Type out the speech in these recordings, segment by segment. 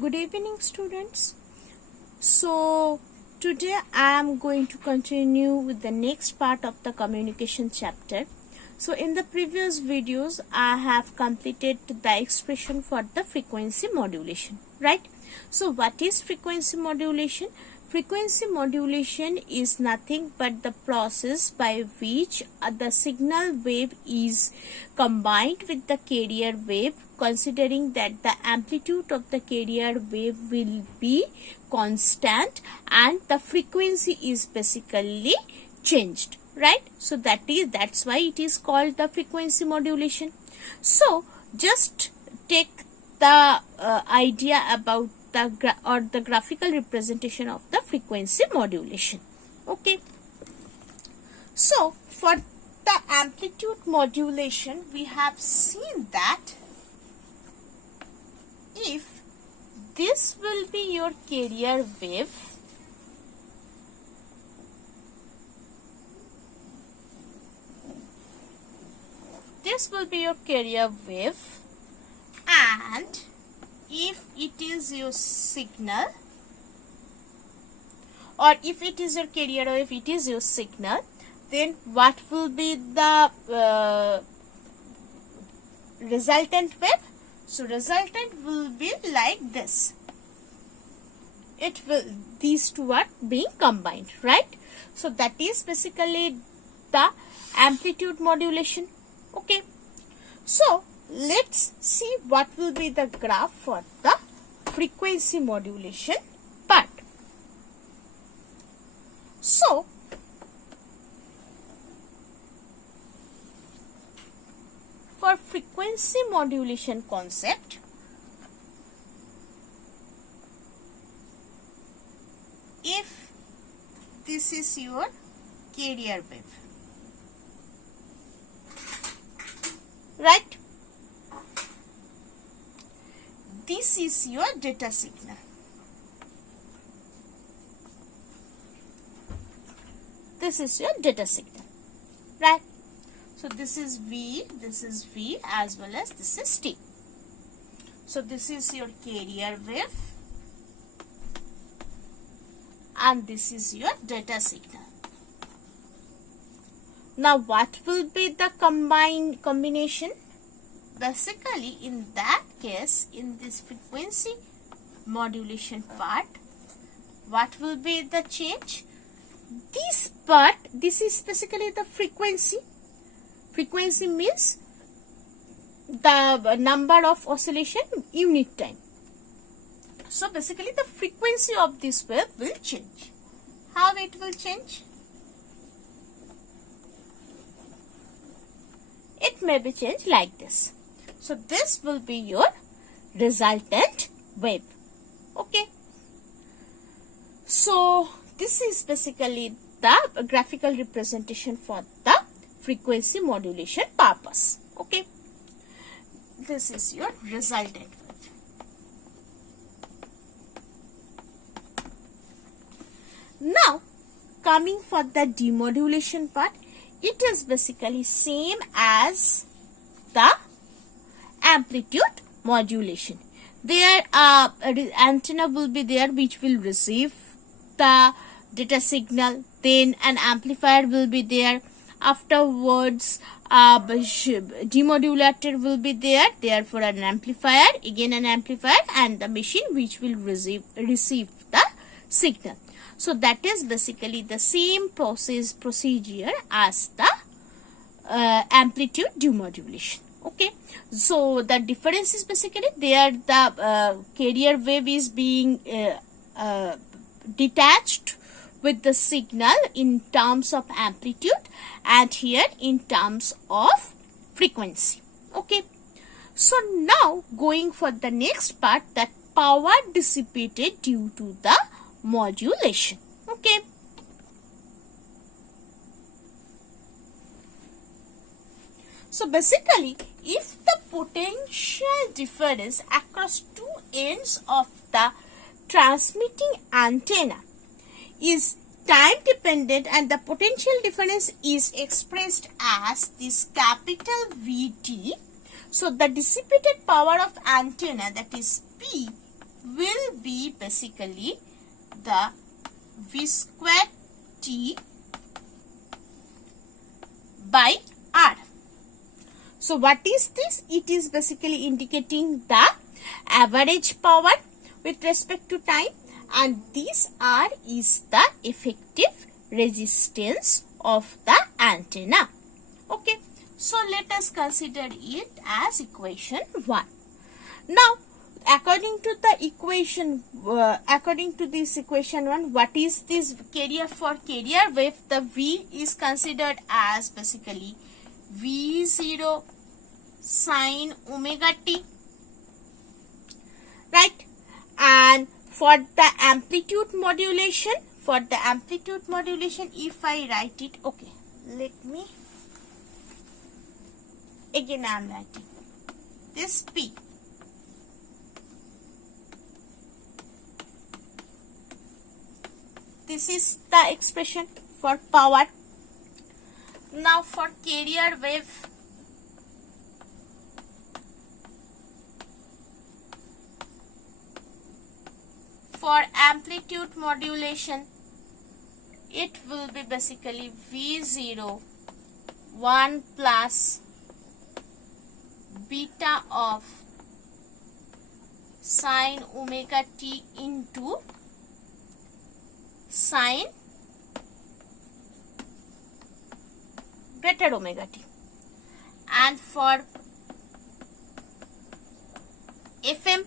Good evening, students. So today I am going to continue with the next part of the communication chapter. So in the previous videos I have completed the expression for the frequency modulation, right? So what is frequency modulation? Frequency modulation is nothing but the process by which the signal wave is combined with the carrier wave, considering that the amplitude of the carrier wave will be constant and the frequency is basically changed, right? So that's why it is called the frequency modulation. So just take the idea about the graphical representation of the frequency modulation. Okay, so for the amplitude modulation we have seen that if this will be your carrier wave, this will be your carrier wave, and if it is your signal, or if it is your carrier wave, it is your signal, then what will be the resultant wave? So resultant will be like this. It will, these two are being combined, right? So that is basically the amplitude modulation. Okay, so let's see what will be the graph for the frequency modulation part. So for frequency modulation concept, if this is your carrier wave, right, this is your data signal, this is your data signal, right? So this is V as well as this is T. So this is your carrier wave and this is your data signal. Now what will be the combination? Basically in that case, in this frequency modulation part, what will be the change? This part, this is basically the frequency. Frequency means the number of oscillation unit time. So basically the frequency of this wave will change. How it will change? It may be changed like this. So this will be your resultant wave. Okay. So this is basically the graphical representation for the frequency modulation purpose. Okay, this is your resultant wave. Now coming for the demodulation part, it is basically same as the amplitude modulation. There antenna will be there which will receive the data signal, then an amplifier will be there. Afterwards, demodulator will be there, therefore an amplifier, again an amplifier, and the machine which will receive the signal. So that is basically the same procedure as the amplitude demodulation. Okay, so the difference is basically there the carrier wave is being detached with the signal in terms of amplitude, and here in terms of frequency. Okay, so now going for the next part, that power dissipated due to the modulation. Okay, so basically if the potential difference across two ends of the transmitting antenna is time dependent and the potential difference is expressed as this capital VT, so the dissipated power of antenna, that is P, will be basically the V square T by R. So what is this? It is basically indicating the average power with respect to time, and this R is the effective resistance of the antenna. Okay, so let us consider it as equation 1. Now, according to the equation, according to this equation 1, what is this carrier? For carrier wave, the V is considered as basically V0 sine omega t, right? And for the amplitude modulation, if I write it, okay, let me, again I am writing this P. This is the expression for power. Now for carrier wave, for amplitude modulation, it will be basically V0 1 plus beta of sine omega t into sine greater omega t. And for FM,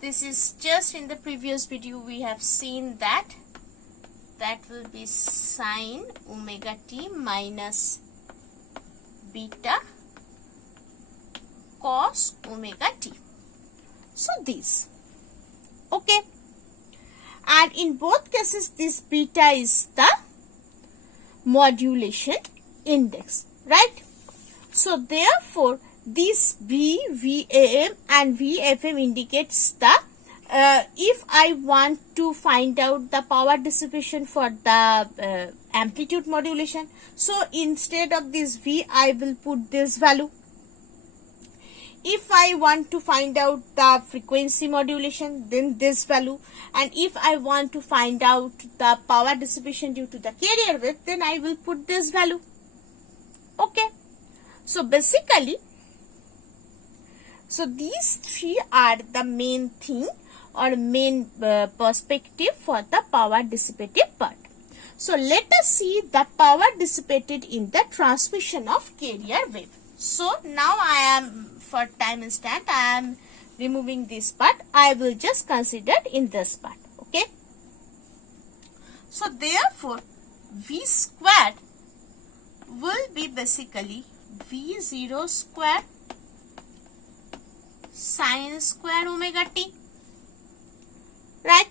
this is just in the previous video we have seen that will be sine omega t minus beta cos omega t. So this, okay, and in both cases this beta is the modulation index, right? So therefore this VAM and VFM indicates the if I want to find out the power dissipation for the amplitude modulation, so instead of this V I will put this value. If I want to find out the frequency modulation, then this value, and if I want to find out the power dissipation due to the carrier wave, then I will put this value. Okay, so basically, so these three are the main thing or main perspective for the power dissipative part. So let us see the power dissipated in the transmission of carrier wave. So now I am, for time instant, I am removing this part. I will just consider in this part. Okay. So therefore, V squared will be basically V0 square sine square omega t, right?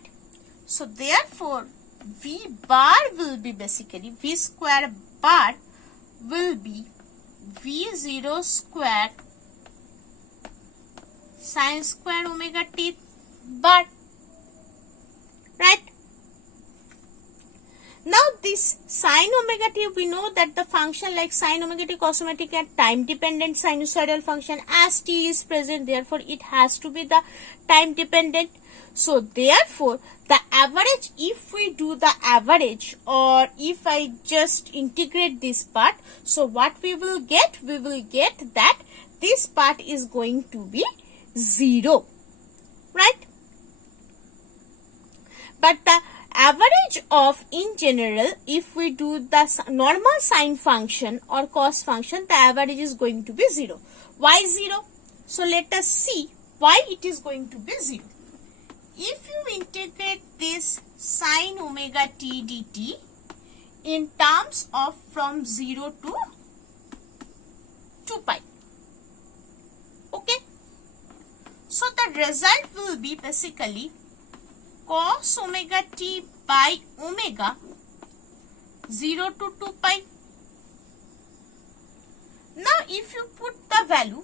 So therefore, V bar will be basically V square bar will be V0 square sine square omega t bar, right? Now this sine omega t, we know that the function like sine omega t cos omega t are time dependent sinusoidal function. As t is present, therefore it has to be the time dependent. So therefore the average, if we do the average, or if I just integrate this part, so what we will get? We will get that this part is going to be 0, right? But the average of, in general, if we do the normal sine function or cos function, the average is going to be 0. Why 0? So let us see why it is going to be 0. If you integrate this sine omega t dt in terms of from 0 to 2 pi, okay, so the result will be basically cos omega t by omega 0 to 2 pi. Now if you put the value,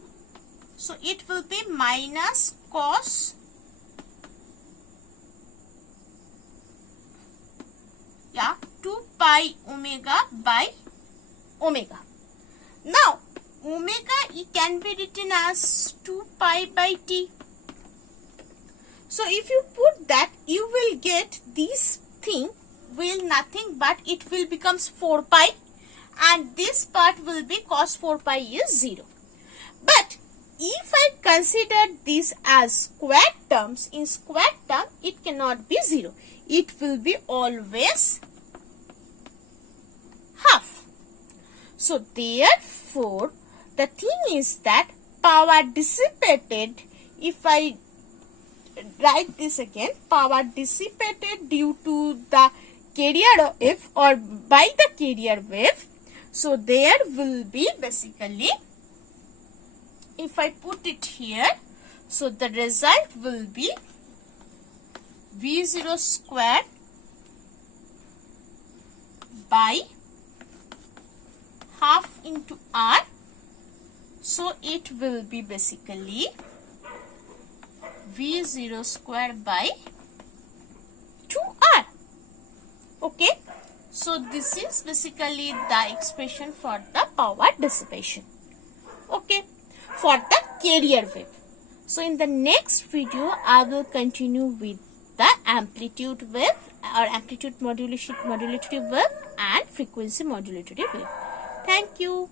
so it will be minus cos 2 pi omega by omega. Now omega it can be written as 2 pi by t, So if you put that, you will get this thing will nothing but it will becomes 4 pi, and this part will be cos 4 pi is 0. But if I consider this as square terms, in square term it cannot be 0. It will be always half. So therefore the thing is that power dissipated, if I write this again, power dissipated due to the carrier wave or by the carrier wave. So there will be basically, if I put it here, so the result will be V0 square by half into R. So it will be basically V0 square by 2R. Okay. So this is basically the expression for the power dissipation. Okay. For the carrier wave. So in the next video, I will continue with the amplitude wave or amplitude modulatory wave and frequency modulatory wave. Thank you.